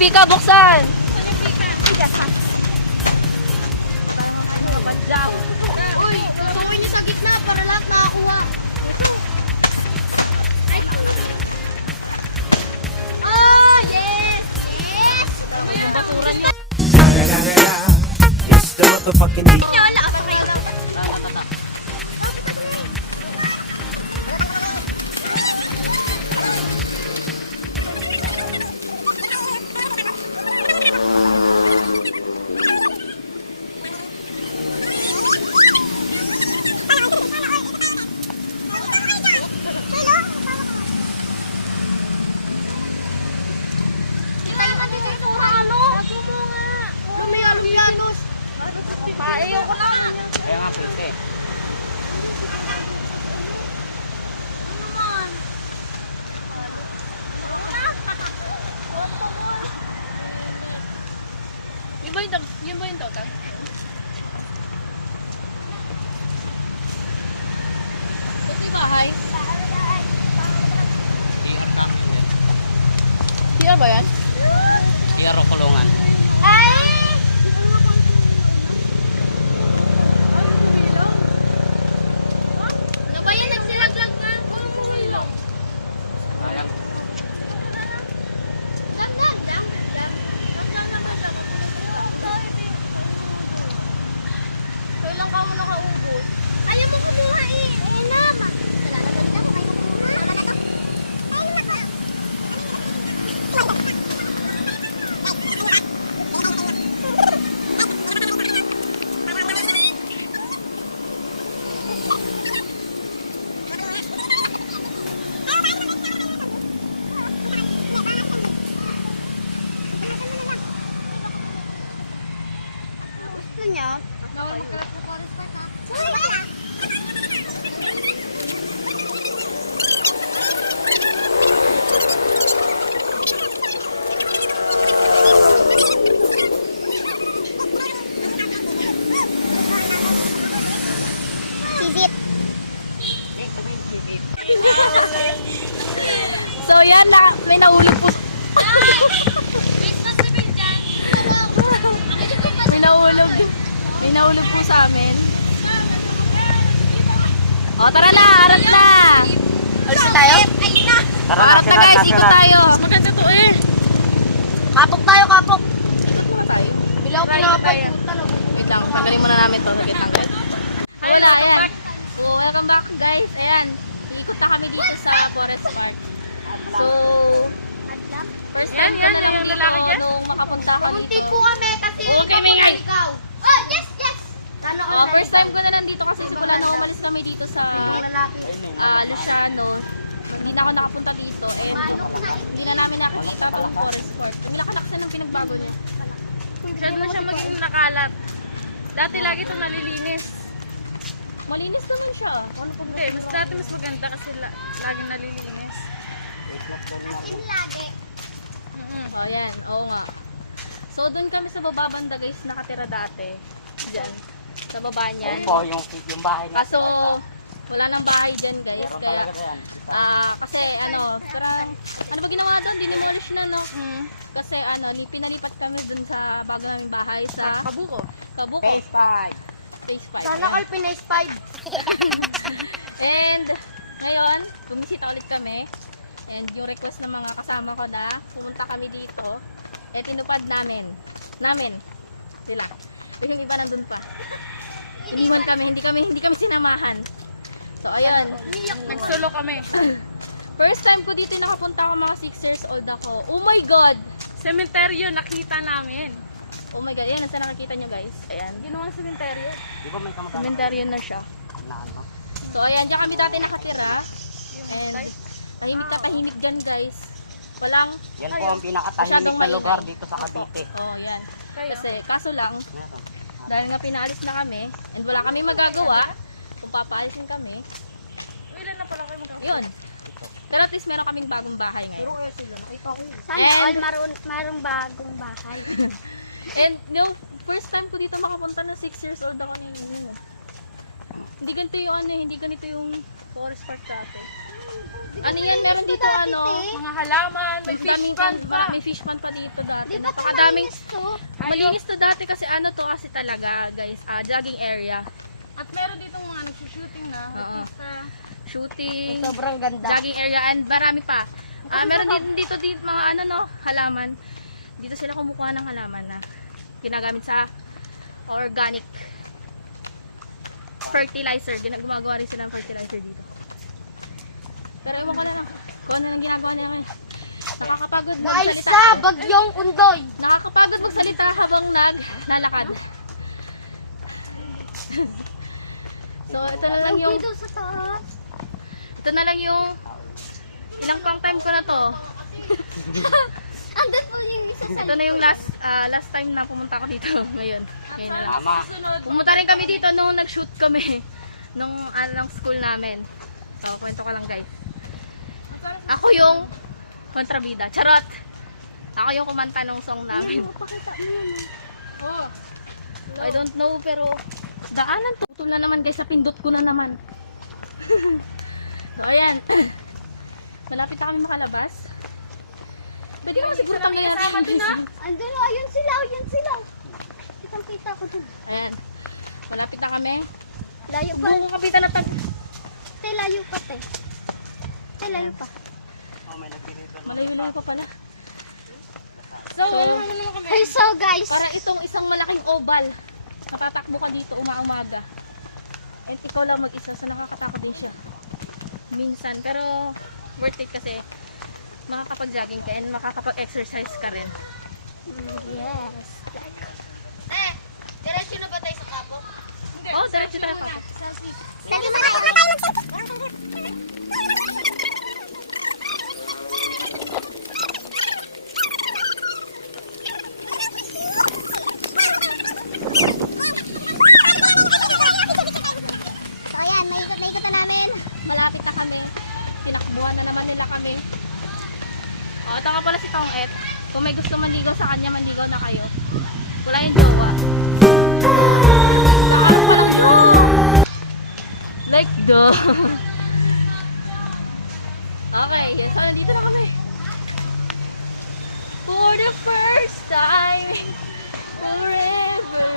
Pika, buksan! Uy, tutuin niyo sa gitna para lahat nakakuha. Oh, yes! Yes! Ang baturan niyo. It's the motherfucking D. Ayaw ko na. Kaya nga, pwede. Yun ba yung total? Ito yung bahay? Ingat namin yan. CR ba yan? CR o kulungan. Ano ba yan? Nagsilaglag nga. Sayang. Kailan ka mo nakaubos? Alam mo kumuha eh. Ayun na. Gusto niya? Bawal magkalat ng forest park ha? Sisip. So yan, may nahuli po. May nahulog po sa amin. O, tara na, harap na. Alis na tayo? Tara Harap na guys, ikot tayo. Maganda to eh. Kapok tayo, kapok. Bilaw pinapay. Wait lang, tagalin muna namin to. Hi, welcome back. Welcome back guys. Ayan, ikot na kami dito sa Forest Park. So, first time ko na lang dito nung makapunta kami Muntik dito. po kami kasi Okay, Mingay. ikaw. Oh, yes, yes! Ano Oh, first time ko na nandito kasi simula na umalis kami dito sa Luciano. Hindi na ako nakapunta dito and hindi na namin nakakita palang Forest Park. Yung nakalaksan ng pinagbago niya. Masyado na siya maging nakalat. Dati lagi ito nalilinis. Malinis naman siya. Ano po Hindi, mas dati mas maganda kasi lagi nalilinis. lagi. Oh, yan. Oo nga. So, doon kami sa bababanda guys nakatira dati. Diyan. Sa baba niyan. Opo, yung bahay na. Kaso, wala nang bahay dyan guys. Meron Kaya, talaga yan. kasi parang, ano ba ginawa doon? Dinimolish na, no? Kasi pinalipat kami dun sa bago naming bahay sa Kabuko. Kabuko. Face five. Phase 5. Sana all Pinays 5. And, ngayon, bumisita ulit kami. And yung request ng mga kasama ko na pumunta kami dito, tinupad namin. Sila. Yung hindi pa nandun pa. Hindi kami sinamahan. So, ayan. Nagsolo kami. First time ko dito nakapunta ako, mga 6 years old ako. Oh my God! Sementeryo nakita namin. Oh my God, ayan, nasa nakikita nyo guys. Ayan. Ginawa sementeryo. Di ba may kamag-anak? Cementerio na siya. Na ano? So, ayan, diyan kami dati nakatira. And, tahimik gan guys. Walang, Yan po ang pinakatahimik na lugar dito sa Cavite. oh, yan. Kasi, kaso lang, Meron. dahil nga pinaalis na kami, and wala kami magagawa, kung papaalisin kami, Ilan na pala kayo magkakita? yun. Pero at least meron kaming bagong bahay ngayon. Sana And- all marong bagong bahay. And yung first time ko dito makapunta na 6 years old ako nung hindi ganito yung hindi ganito yung Forest Park dati. Ano yan, meron dito dati, ano, te. Mga halaman, may fish daming pond pa. May fish pond pa dito dati. Di ba ito Napakadaming, malinis to? malinis to dati kasi ano to kasi talaga guys, jogging area. At meron dito mga nagsushooting na. Oo. Artista. Shooting, Sobrang ganda. jogging area and marami pa. Meron dito mga ano no, halaman. Dito sila kumukuha ng halaman na ginagamit sa organic fertilizer. Gumagawa rin sila ng fertilizer dito. Pero ewan ko na lang kung ano ang ginagawa nila ngayon. Nakakapagod magsalita. Naisa, bagyong undoy. Nakakapagod magsalita habang nalakad. So, ito na lang yung Dito sa taas. ito na lang yung ilang pang time ko na to. Andun po yung isa sa Ito na yung last time na pumunta ako dito ngayon. Ngayon na lang. Tama. Pumunta rin kami dito nung nag-shoot kami nung school namin. So, kwento ko lang guys. Ako yung kontrabida. Charot! Ako yung kumanta ng song namin. Oh. I don't know pero daanan to. Tutol na naman guys, sa pindot ko na naman. So ayan. Malapit na kami makalabas. Pwede mo siguro kami kasama dun ha? Andun, oh, ayun sila, ayun sila. Kitang-kita ko dun. Ayan. Malapit na kami. Layo pa. Buong kapitan na tag... Te, layo pa, te. Te, layo pa. Oh, may nagpilitan. Malayo-layo pa pala. So, ano naman kami? Hey, so guys. Para itong isang malaking oval. Matatakbo ka dito umaga. At ikaw lang mag-isa, so nakakatakot din siya. Minsan, pero worth it kasi makakapag-jogging ka and makakapag-exercise ka rin. Yes. Diretso na ba tayo sa kapo? Oo, diretso tayo sa kapo. Lagi mga tayo So ayan, naikot na namin. Malapit na kami. Tinakbuhan na naman nila kami. O, ito nga pala si Tong Et. Kung may gusto manligaw sa kanya, manligaw na kayo. Wala yung jowa. Like the... Okay, so nandito na kami. For the first time, forever.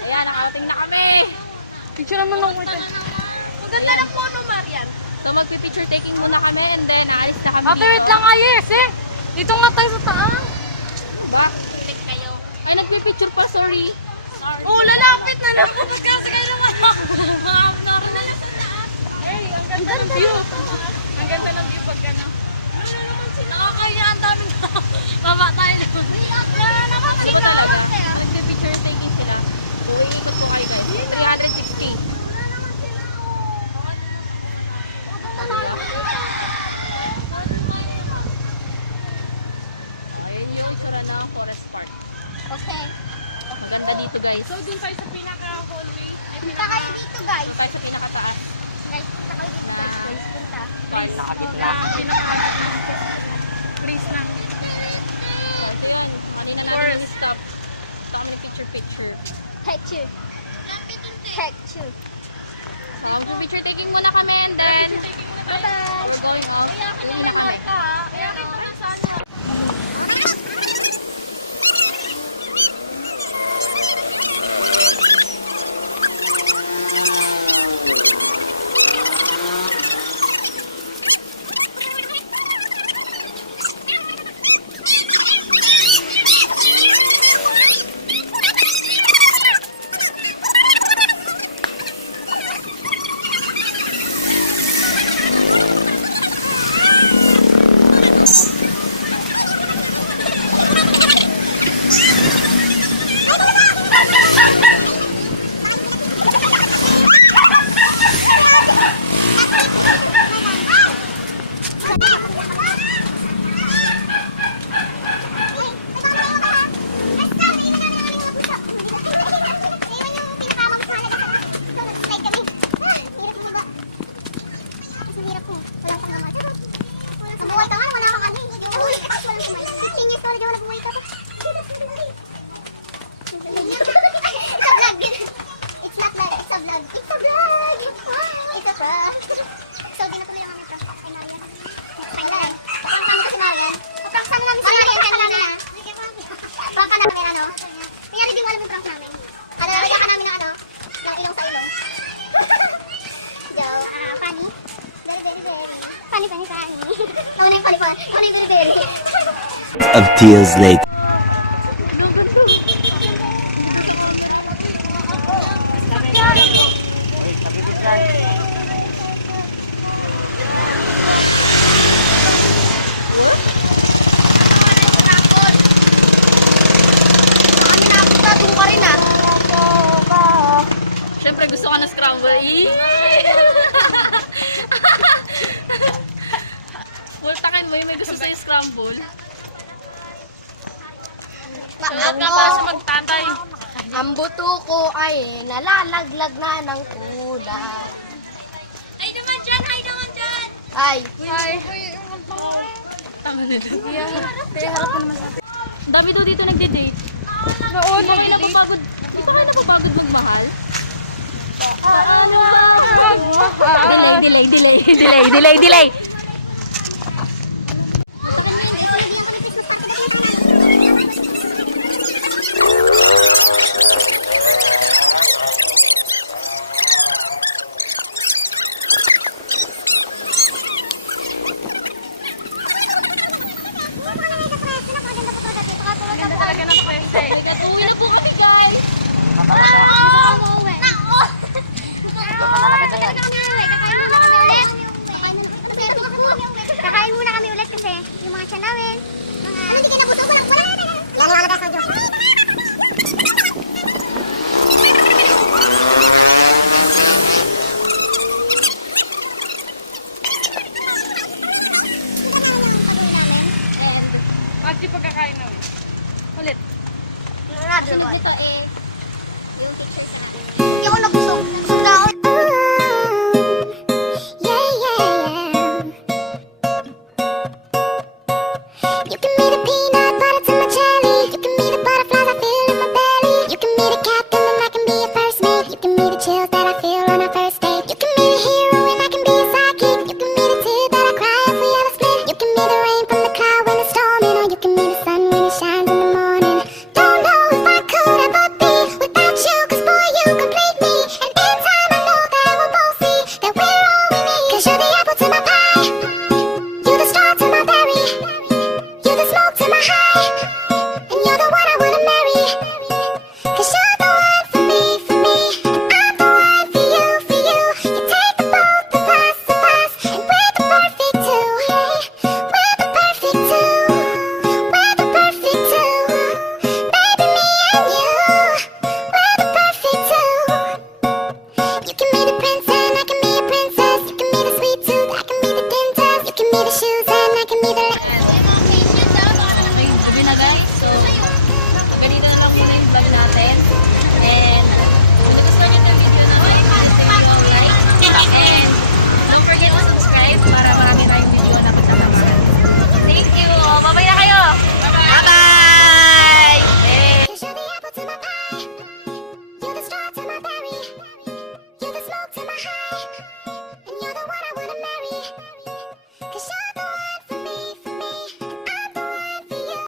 Ayan, nakauting na kami. Picture naman lang kita. Ang ganda ng puno, Marian. So magpi-picture taking muna kami and then aalis na kami Ate, wait lang ayes eh. Dito nga tayo sa taas. Bakit kayo? Ay, nagpi-picture pa, sorry. Oh, lalapit na naman. Kasi kayo naman. Hey, ang ganda ng view. Ang ganda ng view pagka na. Nakakaya, ang daming baba tayo. Ano ba talaga? Nagpi-picture taking sila. Uwing ikot po kayo guys. 360. Ayun yung isura ng Forest Park. Okay. Maganda dito guys. So, dun tayo sa pinaka-hallway. Ay, Punta kayo dito, guys. Tayo sa pinakataas. Guys, punta kayo dito, guys. Guys, punta. Please. Nakakita na. Please lang. So, ito yan. Kanina natin Forest. yung stop. Ito kami picture. Picture. Picture. So, mag-picture taking muna kami and then Bye-bye. we're going off. Uwi na kami. Kaya kita na sana. of tears later. Kami napunta, doon ka rin ah. Siyempre gusto ka ng scramble. Multakin mo yung may gusto sa'yo scramble. Sunod ka para sa magtatay. Ang buto ko ay nalalaglag na ng kulay. Ay naman dyan! Ay naman dyan! Ay, Tama na doon. harap mo naman sa atin. Dami to dito nagde-date. Noon, Di ba kayo napapagod magmahal? Delay. Ganda talaga ng kweste. Uwi na po kami, guys. Kakain muna kami ulit kasi yung mga tiyan namin, hindi ka nabusog, wala na. Yan yung alabas ng Diyos. At yung pagkakain namin. Ulit. Another one. Ito eh, yung picture sa atin. Hindi ako nabusog. Nabusog na ako. You can be the peanut butter to my jelly. You can be the butterflies I feel in my belly. You can be the captain and I can be your first mate. You can be the chills that I feel on our first date. You can be the hero and I can be a sidekick. You can be the tear that I cry if we ever split. You can be the rain from the cloud when it's storming, or you can be the sun when it shines in the morning. Don't know if I could ever be without you, 'cause boy you complete me. And in time I know that we'll both see that we're all we need. 'Cause you're the apple to my pie, you're the straw to my berry, you're the smoke to my high.